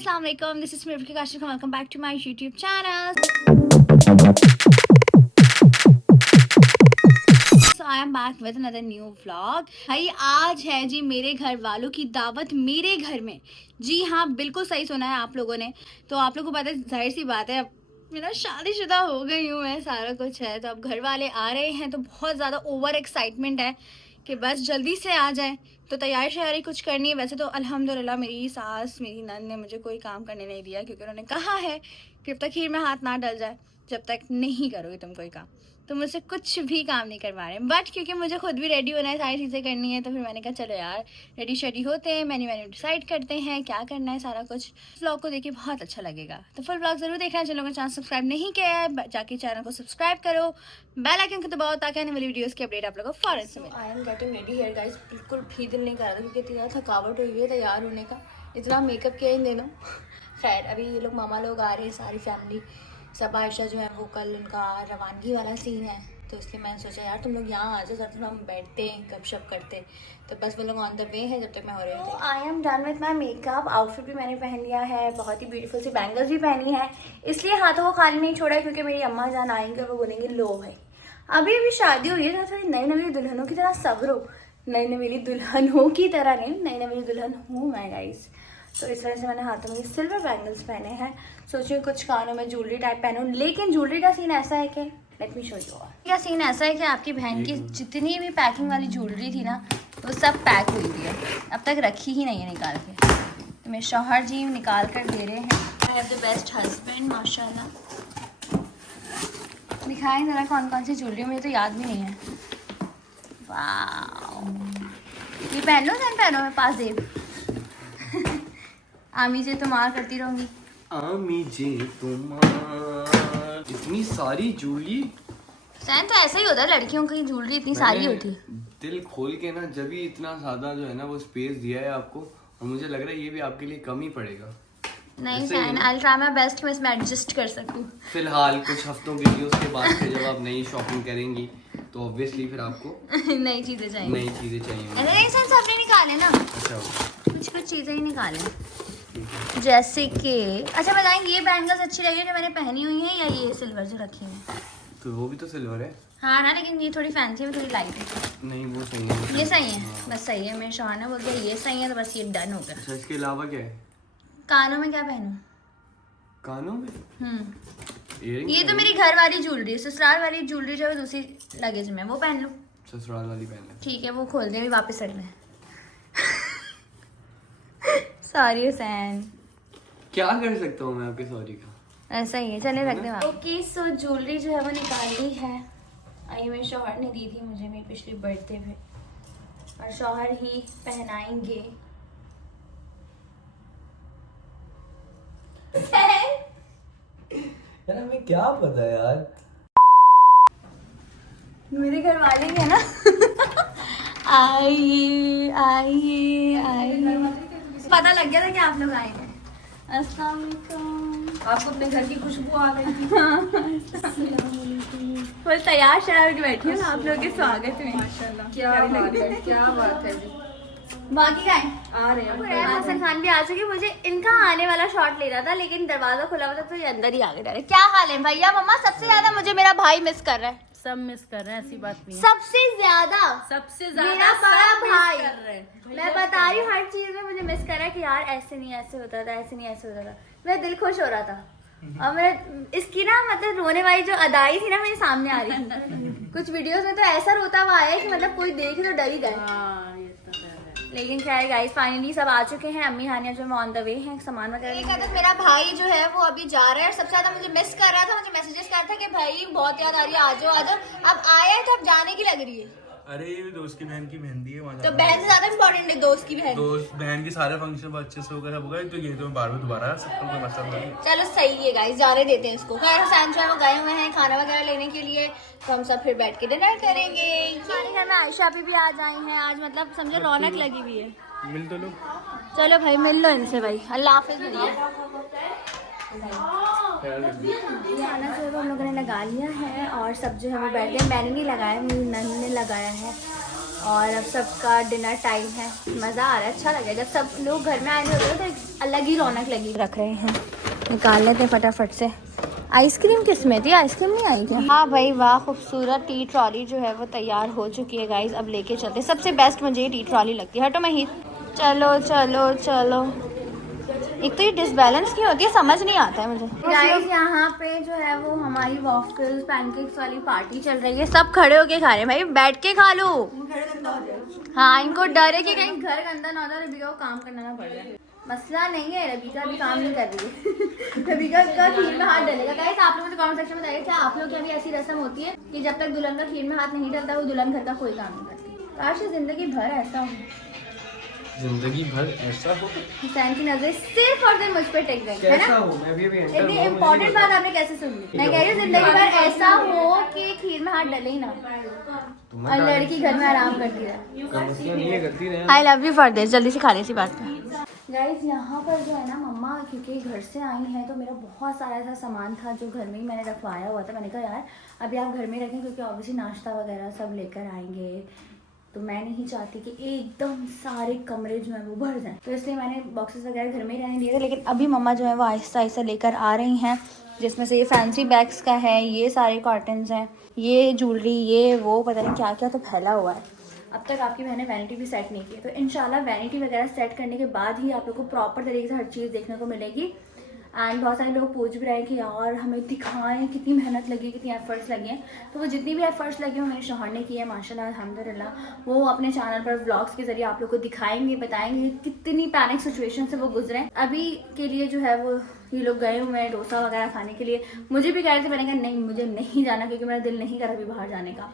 अस्सलाम वालेकुम, this is me Kashif, welcome back to my YouTube channel. So I am back with another new vlog. भाई आज है जी मेरे घर वालों की दावत मेरे घर में। जी हाँ, बिल्कुल सही सुना है आप लोगों ने। तो आप लोगों को पता है, जाहिर सी बात है, अब मेरा शादीशुदा हो गई हूँ मैं, सारा कुछ है। तो अब घर वाले आ रहे हैं तो बहुत ज़्यादा ओवर एक्साइटमेंट है कि बस जल्दी से आ जाएं। तो तैयारी शयारी कुछ करनी है। वैसे तो अल्हम्दुलिल्लाह मेरी सास, मेरी नंद ने मुझे कोई काम करने नहीं दिया, क्योंकि उन्होंने कहा है कि जब तक खीर में हाथ ना डल जाए, जब तक नहीं करोगे तुम कोई काम, तो मुझसे कुछ भी काम नहीं करवा रहे हैं। बट क्योंकि मुझे खुद भी रेडी होना है, सारी चीज़ें करनी है, तो फिर मैंने कहा चलो यार रेडी शेडी होते हैं, मेन्यू डिसाइड करते हैं क्या करना है सारा कुछ। व्लॉग को देखिए बहुत अच्छा लगेगा, तो फुल व्लॉग जरूर देखना। चलो, अगर चैनल सब्सक्राइब नहीं किया है जाके चैनल को सब्सक्राइब करो, बेल आइकन को दबाओ ताकि आने वाली वीडियोस की अपडेट आप लोगों को फौरन से मिले। I am getting ready here guys. बिल्कुल भी दिल नहीं कर रहा था क्योंकि इतना थकावट हुई है तैयार होने का, इतना मेकअप किया इन दिनों। खैर अभी ये लोग मामा लोग आ रहे हैं, सारी फैमिली सब। आयशा जो है वो कल उनका रवानगी वाला सीन है, तो इसलिए मैंने सोचा यार तुम लोग यहाँ आ जाओ, साथ में हम बैठते हैं गपशप करते। तो बस वो लोग ऑन द वे है जब तक मैं हो रही हूँ। I am done with my makeup. Outfit भी मैंने पहन लिया है, बहुत ही ब्यूटीफुल सी बैंगल्स भी पहनी है, इसलिए हाथों को खाली नहीं छोड़ा है क्योंकि मेरी अम्मा जान आएंगे और वो बोलेंगे लो भाई अभी अभी शादी हुई है, तो थोड़ी नई नवी दुल्हनों की तरह सब्र हो। नई नवेली दुल्हनों की तरह नहीं, नई नवेली दुल्हन हूँ मैं गाइस। तो इस तरह से मैंने हाथों में सिल्वर बैंगल्स पहने हैं। सोचिए कुछ कानों में ज्वेलरी टाइप पहनूं, लेकिन ज्वेलरी का सीन ऐसा है कि लेट मी शो यू। क्या सीन ऐसा है कि आपकी बहन की जितनी भी पैकिंग वाली ज्वेलरी थी ना, वो सब पैक हुई हुई है, अब तक रखी ही नहीं है निकाल के। तो मेरे शौहर जी निकाल कर दे रहे हैं। I have the best husband माशाल्लाह। दिखाएं जरा कौन कौन सी ज्वेलरी, मुझे तो याद भी नहीं है। वाह, ये पहन लो, सैन पहनो, मैं पास देव। आमी जी तुम्हार करती रहूंगी। आमी जी तुम्हार, इतनी सारी ज्वेलरी। सैन तो ऐसा ही होता है, लड़कियों की ज्वेलरी इतनी सारी होती है। दिल खोल के ना, जब ही इतना ज्यादा जो है ना वो स्पेस दिया है आपको, और मुझे लग रहा है ये भी आपके लिए कम ही पड़ेगा। नहीं सैन, I will try my best मैं इसमें एडजस्ट कर सकूं। फिलहाल कुछ हफ्तों वीडियोस के बाद फिर जब आप नई शॉपिंग करेंगी तो ऑब्वियसली फिर आपको नई चीजें चाहिए। नई चीजें चाहिए। नहीं सैन, सबने निकाले ना, अच्छा, कुछ कुछ चीजें ही निकाले, जैसे कि अच्छा बताएं, ये बैंगल्स अच्छी लगी जो मैंने पहनी हुई है, या ये सिल्वर जो रखी है? तो वो भी तो सिल्वर है। हाँ ना, लेकिन ये थोड़ी फैंसी है, थोड़ी लाइट है। नहीं वो सही है, ये सही है। हाँ। बस सही है। मेरे शौहर ने बोल दिया ये सही है, तो बस ये डन हो गया। अच्छा, इसके अलावा क्या है? कानों में क्या पहनूं? कानों में ये तो मेरी घर वाली ज्वेलरी है। ससुराल वाली ज्वेलरी जो है दूसरी लगेज में, वो पहन लो। ससुराल वाली पहन ले। ठीक है, वो खोल दे, वापस रख ले। सॉरी हुसैन। क्या कर सकता हूँ मैं आपके सॉरी का? ऐसा ही है, चले रख दे वहाँ। ओके, सो ज्वेलरी जो है वो निकाल ली है। ये मेरे शौहर ने दी थी मुझे मेरी पिछली बर्थडे पे, और शौहर ही पहनाएंगे। यार हमें क्या पता यार, मेरे घर वाले हैं ना। आइए आइए आइए, पता लग गया था कि आप लोग आएंगे। अस्सलाम वालेकुम। आपको अपने घर की खुशबू आ गई थी। फुल तैयार शराब की बैठी हूँ आप लोगों के स्वागत में। माशाल्लाह, क्या बात है, क्या बात है जी। बाकी का है आ रहे हैं। हसन खान भी आ चुके। मुझे इनका आने वाला शॉट लेना था, लेकिन दरवाजा खुला हुआ था तो ये अंदर ही आ गए डायरेक्ट। क्या हाल है भैया? मम्मा सबसे ज्यादा मुझे मेरा भाई मिस कर रहा है। सब मिस कर रहे हैं, ऐसी बात नहीं है। सबसे ज्यादा सबसे मेरा बड़ा भाई कर रहे हैं। मैं बता रही हूँ, हर चीज में मुझे मिस कर रहा है कि यार ऐसे नहीं ऐसे होता था, ऐसे नहीं ऐसे होता था। मेरा दिल खुश हो रहा था, और मेरा इसकी ना मतलब रोने वाली जो अदाई थी ना मेरे सामने आ रही थी। कुछ वीडियोस में तो ऐसा रोता हुआ आया कि मतलब कोई देखे तो डर ही गए। हाँ, ये तो है। लेकिन खैर गाइस, फाइनली सब आ चुके हैं। अम्मी हानिया जो ऑन द वे हैं सामान वगैरह। मेरा भाई जो है वो अभी जा रहा है, और सबसे ज्यादा मुझे मिस कर रहा था, मुझे मैसेजेस कर रहा था कि भाई बहुत याद आ रही है, आ जाओ आ जाओ। अब आया है तो अब जाने की लग रही है। अरे ये भी दोस्त की बहन की मेहंदी है वहाँ तो बहन से ज्यादा इम्पोर्टेंट है दोस्त की बहन। दोस्त बहन के सारे फंक्शन अच्छे से हो गए, सब हो गए, तो ये तो मैं बार बार दोबारा सबको कोई मसला नहीं। चलो सही है गाइस, जाने देते हैं इसको। खैर हुसैन जो है वो गए हुए हैं खाना वगैरह लेने के लिए, तो हम सब फिर बैठ के डिनर करेंगे। हमारे घर में आयशा भी आ जाए हैं आज, मतलब समझो रौनक लगी हुई है। मिल तो लो। चलो भाई मिल लो इनसे भाई। अल्लाह हाफिज भैया। खाना जो है वो हम लोगों ने लगा लिया है, और सब जो है वो बैठ गए। मैंने नहीं लगाया, मेरी नन्द ने लगाया है। और अब सबका डिनर टाइम है। मज़ा आ रहा है, अच्छा लग रहा है। जब सब लोग घर में आए होते हैं तो एक अलग ही रौनक लगी। रख रहे हैं, निकाल लेते हैं फटाफट से। आइसक्रीम किस में थी? आइसक्रीम नहीं आई क्या? हाँ भाई वाह, खूबसूरत टी ट्रॉली जो है वो तैयार हो चुकी है गाइज। अब लेके चलते। सबसे बेस्ट मुझे ये टी ट्रॉली लगती है। हटो मही, चलो चलो चलो। एक तो ये डिसबैलेंस क्यों होती है समझ नहीं आता है मुझे। गाइस यहाँ पे जो है वो हमारी वॉफल्स पैनकेक्स वाली पार्टी चल रही है। सब खड़े होके खा रहे हैं भाई, बैठ के खा लो। हाँ, इनको डर है कि कहीं घर गंदा ना हो जाए, रबीका को काम करना ना पड़ जाए। मसला नहीं है, रबीका अभी काम नहीं कर रही है। रबीका का खीर में हाथ डलेगा। गाइस आप लोग मुझे कमेंट सेक्शन में बताइए, क्या आप लोग की अभी ऐसी रस्म होती है कि जब तक दुल्हन का खीर में हाथ नहीं डलता वो दुल्हन घर का कोई काम नहीं करती? काश जिंदगी भर ऐसा हो, जिंदगी भर ऐसा हो। हुसैन की नजर सिर्फ और सिर्फ मुझ पे टिक गई है ना। मैं भी इतनी इम्पोर्टेंट बात आपने कैसे सुनी? मैं कह रही हूँ जिंदगी भर ऐसा हो कि खीर में हाथ डले ही ना और लड़की घर में आराम करती रहे। I love you for this. जल्दी से खा ले इसी बात पे। गाइस यहाँ पर जो है ना मम्मा क्योंकि घर से आई हैं तो मेरा बहुत सारा ऐसा सामान था जो घर में ही मैंने रखवाया हुआ था। मैंने कहा यार अभी आप घर में रखें क्योंकि ऑब्वियसली नाश्ता वगैरह सब लेकर आएंगे, तो मैं नहीं चाहती कि एकदम सारे कमरे जो हैं वो भर जाएं, तो इसलिए मैंने बॉक्सेस वगैरह घर में ही रहने दिए थे। लेकिन अभी मम्मा जो है वो आहिस्ता आहिस्ता लेकर आ रही हैं, जिसमें से ये फैंसी बैग्स का है, ये सारे कॉटन्स हैं, ये ज्वेलरी, ये वो पता नहीं क्या क्या तो फैला हुआ है। अब तक आपकी बहन ने वैनिटी भी सेट नहीं की है, तो इंशाल्लाह वैनिटी वगैरह सेट करने के बाद ही आप लोग को प्रॉपर तरीके से हर चीज़ देखने को मिलेगी। एंड बहुत सारे लोग पूछ भी रहे हैं कि यार हमें दिखाएं कितनी मेहनत लगी, कितनी एफर्ट्स लगे हैं। तो वो जितनी भी एफर्ट्स लगे हैं मेरे शौहर ने की है माशाल्लाह अल्हम्दुलिल्लाह। वो अपने चैनल पर व्लॉग्स के जरिए आप लोग को दिखाएंगे, बताएंगे कितनी पैनिक सिचुएशन से वो गुजरे। अभी के लिए जो है वो ये लोग गए हुए हैं डोसा वगैरह खाने के लिए। मुझे भी कह रहे थे, मैंने कहा नहीं मुझे नहीं जाना क्योंकि मेरा दिल नहीं कर रहा अभी बाहर जाने का।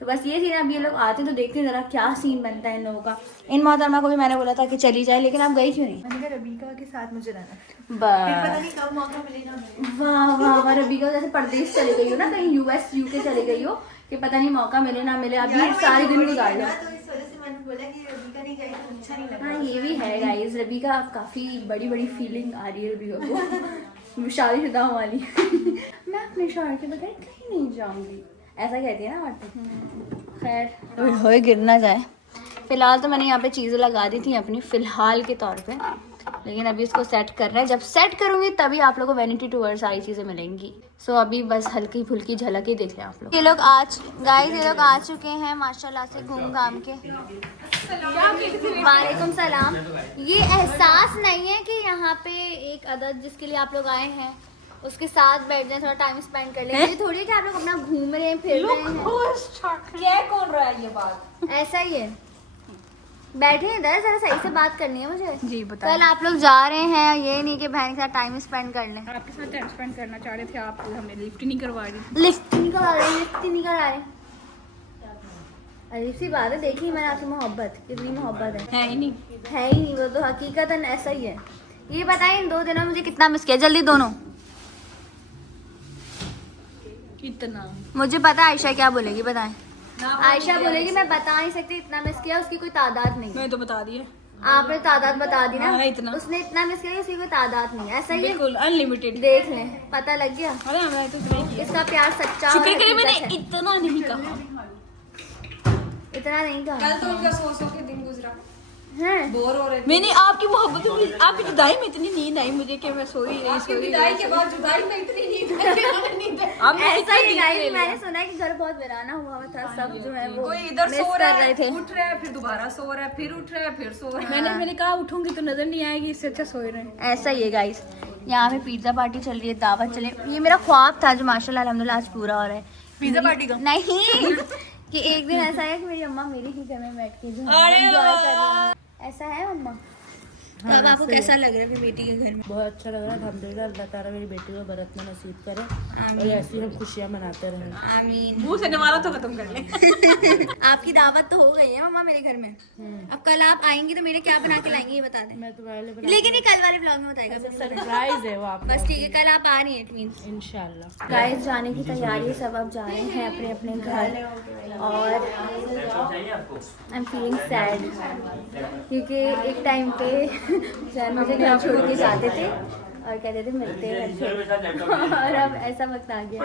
तो बस ये सीन, अब ये लोग आते हैं तो देखते हैं ज़रा क्या सीन बनता है इन लोगों का। इन मोहतरमा को भी मैंने बोला था कि चली जाए, लेकिन आप गई क्यों नहीं? मैंने कहा रबीका के साथ मुझे रहना, बस पता नहीं कब मौका मिलेगा। वाह वाह वाह, रबीका जैसे परदेश चले गई हो ना, कहीं यूएस यूके चले गई हो कि पता नहीं मौका मिले ना मिले, अभी सारे दिन गुजार लो। तो इस वजह से मैंने बोला कि रबीका नहीं गई तो अच्छा नहीं लगा। हाँ ये भी है गाइस, रबीका अब काफ़ी बड़ी बड़ी फीलिंग आ रही है रबीका को शादीशुदा वाली। मैं अपने शौहर के बगैर कहीं नहीं जाऊंगी, ऐसा कहती है ना आरती। खैर होए गिर ना जाए। फिलहाल तो मैंने यहाँ पे चीज़ें लगा दी थी अपनी फिलहाल के तौर पे, लेकिन अभी इसको सेट कर रहे हैं। जब सेट करूँगी तभी आप लोगों को वैनिटी टूर सारी चीज़ें मिलेंगी। सो अभी बस हल्की फुल्की झलक ही देख लें आप लोग। ये लोग गाइस ये लोग आ चुके हैं माशाल्लाह से घूम घाम के। वालेकुम सलाम। ये एहसास नहीं है कि यहाँ पे एक अदद जिसके लिए आप लोग आए हैं उसके साथ बैठ जाए, थोड़ा टाइम स्पेंड कर लें। ये थोड़ी है कि आप लोग अपना घूम रहे हैं फिर रहे हैं। क्या कौन रहा है ये बात? ऐसा ही है, बैठे इधर जरा सही से बात करनी है मुझे। जी बताइए। कल आप लोग जा रहे हैं, ये नहीं कि बहन के साथ टाइम स्पेंड कर लें। आपके साथ टाइम स्पेंड करना चाह रहे थे आप, हमें लिफ्ट नहीं करवा रही। लिफ्ट नहीं करा रहे, लिफ्ट नहीं करा रहे। अजीब सी बात है, देखिए मैंने आपकी मोहब्बत, कितनी मोहब्बत है ही नहीं। है ही नहीं, वो तो हकीकतन ऐसा ही है। ये बताएं इन 2 दिनों में मुझे कितना मिस किया? जल्दी दोनों कितना मुझे पता है। आयशा क्या बोलेगी बताएं? आयशा बोलेगी मैं बता नहीं सकती इतना मिस किया, उसकी कोई तादाद नहीं। मैं तो बता दिए। आपने तादाद बता दी ना, हाँ, इतना। उसने इतना मिस किया, उसकी कोई तादाद नहीं। ऐसा ही है, बिल्कुल अनलिमिटेड। देख लें पता लग गया। अरे हमें तो इतना ही किया। इसका प्यार सच्चा शुक्र और करिए मैंने हकीकत है। इतना नहीं कहा। इतना नहीं कहा। कल तो उनका सो के दिन गुजरा, हैं? बोर हो रहे थे। मैंने आपकी मोहब्बत में, आपकी जुदाई में इतनी नींद आई मुझे कि मैं सोई नहीं आपकी सोई विदाई के बाद जुदाई में इतनी नींद आई कि हमें नींद आई। अब मैं ऐसा ही इतनी गाइस, नींद ले मैंने सुना है कि घर बहुत वीराना हुआ था, सब जो है वो कोई इधर मिस सो कर रहा रहे है, थे। उठ रहा है, फिर दोबारा सो रहा है, फिर उठ रहा है, फिर सो रहा है। मैंने कहा उठूंगी तो नजर नहीं आएगी, इससे अच्छा सोए रहे। ऐसा ही है गाइस। यहाँ पे पिज्जा पार्टी चल रही है, दावत चले। ये मेरा ख्वाब था जो माशाल्लाह अल्हम्दुलिल्लाह आज पूरा हो रहा है। पिज्जा पार्टी का नहीं कि एक दिन ऐसा है कि मेरी अम्मा मेरे ही घर में बैठ के जो है enjoy कर रही है। ऐसा है अम्मा? तो अब आपको कैसा लग रहा है फिर बेटी के घर में? बहुत अच्छा लग रहा है। अल्हम्दुलिल्लाह अल्लाह ताला मेरी बेटी को बरत में नसीब करे और ऐसी हम खुशियाँ मनाते रहें। आमीन। मुंह से नवाला तो खत्म कर ले। आपकी दावत तो हो गई है मम्मा मेरे घर में। अब कल आप आएंगी तो मेरे क्या बना के लाएंगी ये बता दें। मैं तुम्हारे लिए लेकिन ये कल वाले ब्लॉग में बताएगा। सरप्राइज है वो आप बस ठीक है, कल आप आ रही हैं इट मींस। इंशाल्लाह। गाइस जाने की तैयारी, सब अब जा रहे हैं अपने अपने घर और आई एम फीलिंग सैड क्योंकि एक टाइम पे शायद मुझे घर छोड़ के जाते थे और कहते थे मिलते हैं और अब ऐसा वक्त आ गया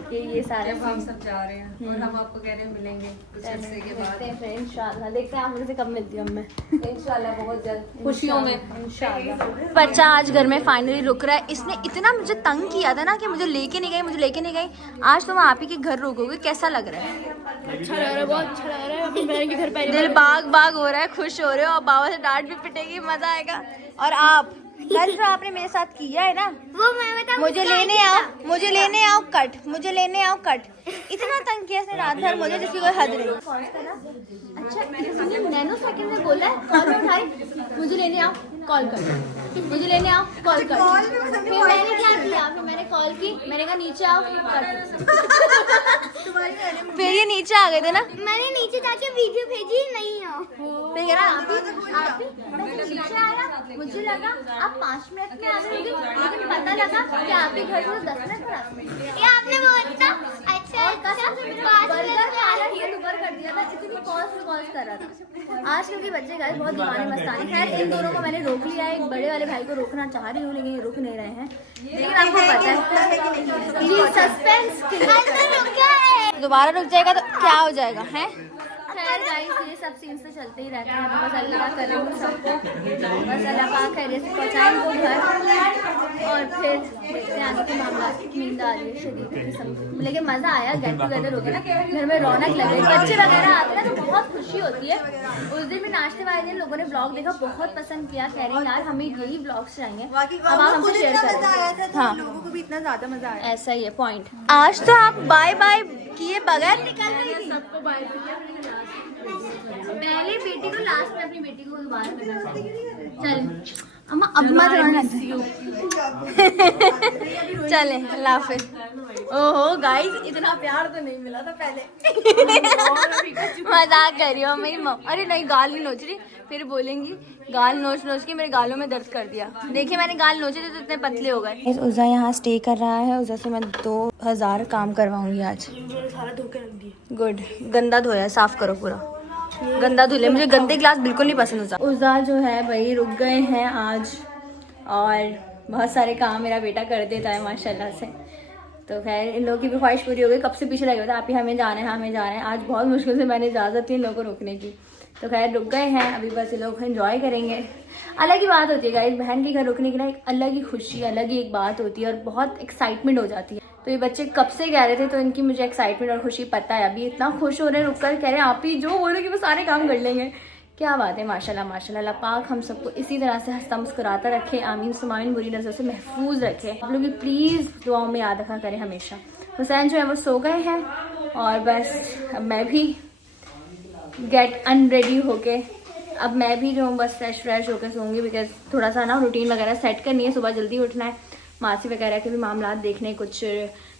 कि ये सारे अब हम सब जा रहे हैं और हम आपको कह रहे हैं मिलेंगे कुछ अरसे के बाद। मिलते हैं फिर इंशाल्लाह। देखते हैं आप मुझसे कब मिलती हूँ मैं, इंशाल्लाह बहुत जल्द खुशियों में इंशाल्लाह। बच्चा आज घर में फाइनली रुक रहा है। इसने इतना मुझे तंग किया था ना कि मुझे लेके नहीं गई। आज तुम आप ही के घर रुकोगे, कैसा लग रहा है? अच्छा लग रहा है, बहुत अच्छा लग रहा है। अपनी बहन के घर पहले दिल बाग हो रहा है, खुश हो रहे हो और बाबा से डांट भी पिटेगी, मजा आएगा। और आप जो आपने मेरे साथ किया है ना, वो मैं बता, मुझे लेने आओ कट। इतना तंग किया इसने रात भर मुझे, जिसकी कोई हद नहीं। अच्छा इसने नैनो सेकंड में बोला है, कॉल उठाई, मुझे लेने आओ कॉल कर, फिर मैंने क्या किया, फिर मैंने कॉल की, मैंने कहा नीचे आओ फिर ये नीचे आ गए थे ना, मैंने नीचे जाके वीडियो भेजी, नहीं आओ, फिर कह रहा आप ही नीचे आया, मुझे लगा आप 5 मिनट में आ गए, लेकिन पता लगा कि आपके घर से 10 मिनट पर आ गए। ये आपने बोला अच्छा कर दिया था, इतनी कॉल्स कर रहा था। आजकल के बच्चे गाइस बहुत दीवाने मस्ताने। खैर इन दोनों को मैंने रोक लिया है, एक बड़े वाले भाई को रोकना चाह रही हूँ लेकिन ये रुक नहीं रहे हैं, लेकिन आपको पता है जी सस्पेंस दोबारा रुक जाएगा तो क्या हो जाएगा है। खैर गाइस ये सब सीन से चलते ही रहते हैं, बस अल्लाह करे सबको, बस अल्लाह पाक खैरियत से पहुँचाए इनको घर, और फिर देखते हैं आगे के मामला। नींद आ रही है शदीद किस्म की, लेकिन मज़ा आया, गेट टुगेदर हो गया ना, घर में रौनक लगे, बच्चे वगैरह आते हैं ना तो बहुत खुशी होती है। उस दिन भी नाश्ते वाले दिन लोगों ने ब्लॉग देखा, बहुत पसंद किया, कह रहे हैं यार हमें यही ब्लॉग्स चाहिए, अब आप हमसे शेयर करें। हाँ लोगों को भी इतना ज़्यादा मज़ा आया, ऐसा ही है पॉइंट। आज तो आप बाय बाय किए बगैर निकल गई थी, सबको बाय पहले बेटी को, लास्ट में अपनी बेटी को दोबारा मिला। चल अम्मा अब मत रोना चले अल्लाह हाफिज। ओहो गाइस इतना प्यार तो नहीं मिला था पहले मजाक कर रही हो मेरी माँ। अरे नहीं गाल नहीं नोच रही, फिर बोलेंगी गाल नोच के मेरे गालों में दर्द कर दिया। देखिए मैंने गाल नोचे थे तो इतने पतले हो गए। उज़ा यहाँ स्टे कर रहा है, उज़ा से मैं 2000 काम करवाऊंगी आज। सारा धो के रख दिया। गुड, गंदा धोया है, साफ करो पूरा, गंदा धुले, मुझे गंदे ग्लास बिल्कुल नहीं पसंद होता। उज़ा जो है भाई रुक गए हैं आज, और बहुत सारे काम मेरा बेटा कर देता है माशाल्लाह से। तो खैर इन लोगों की भी ख्वाहिश पूरी हो गई, कब से पीछे लगे हुए थे आप ही हमें जाना है। आज बहुत मुश्किल से मैंने इजाज़त दी इन लोगों को रुकने की, तो खैर रुक गए हैं। अभी बस ये लोग एंजॉय करेंगे। अलग ही बात होती है गाइस, बहन के घर रुकने की ना एक अलग ही खुशी, अलग ही एक बात होती है और बहुत एक्साइटमेंट हो जाती है। तो ये बच्चे कब से कह रहे थे, तो इनकी मुझे एक्साइटमेंट और खुशी पता है। अभी इतना खुश हो रहे हैं, रुक कर कह रहे हैं आप ही जो बोलोगे वो सारे काम कर लेंगे। क्या बात है, माशाल्लाह माशाल्लाह। अल्लाह पाक हम सबको इसी तरह से हंसता मुस्कुराता रखे, आमीन सुमाइन, बुरी नज़र से महफूज रखे। आप लोग प्लीज़ दुआओं में याद रखा करें हमेशा। हुसैन जो है वो सो गए हैं और बस अब मैं भी गेट अनरेडी होके, अब मैं भी जो हूँ बस फ्रेश होकर सोऊंगी, बिकॉज थोड़ा सा ना रूटीन वगैरह सेट करनी है, सुबह जल्दी उठना है, मासी वगैरह के भी मामला देखने, कुछ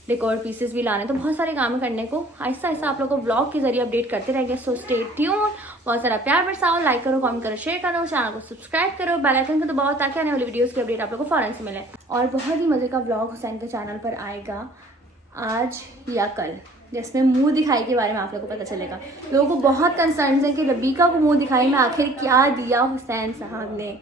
डेकोर पीसेस भी लाने, तो बहुत सारे काम करने को। आहिस्ता आहिस्ता आप लोगों को व्लॉग के जरिए अपडेट करते रहेंगे। सो स्टे ट्यून, बहुत सारा प्यार बरसाओ, लाइक करो, कमेंट करो, शेयर करो, चैनल को सब्सक्राइब करो, बेल आइकन को दबाओ ताकि आने वाली वीडियोस की अपडेट आप लोगों को फौरन से मिले। और बहुत ही मज़े का व्लॉग हुसैन के चैनल पर आएगा आज या कल, जिसमें मुंह दिखाई के बारे में आप लोगों को पता चलेगा। लोगों को बहुत कंसर्न है कि रबीका को मुंह दिखाई में आखिर क्या दिया हुसैन साहब ने,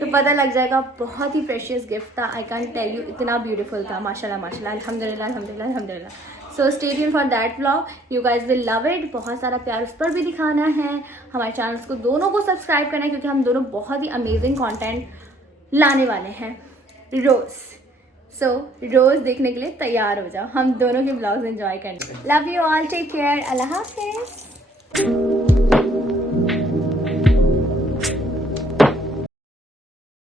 तो पता लग जाएगा। बहुत ही प्रेशियस गिफ्ट था, आई कैन टेल यू, इतना ब्यूटीफुल था माशाल्लाह माशाल्लाह, अल्हम्दुलिल्लाह अल्हम्दुलिल्लाह अल्हम्दुलिल्लाह। So stay tuned for that vlog, you guys will love it. बहुत सारा प्यार उस पर भी दिखाना है, हमारे चैनल्स को दोनों को सब्सक्राइब करना है, क्योंकि हम दोनों बहुत ही अमेजिंग कॉन्टेंट लाने वाले हैं रोज़। सो रोज़ देखने के लिए तैयार हो जाओ, हम दोनों के ब्लॉग्स एंजॉय करने। Love you all, take care, अल्लाह हाफिज़।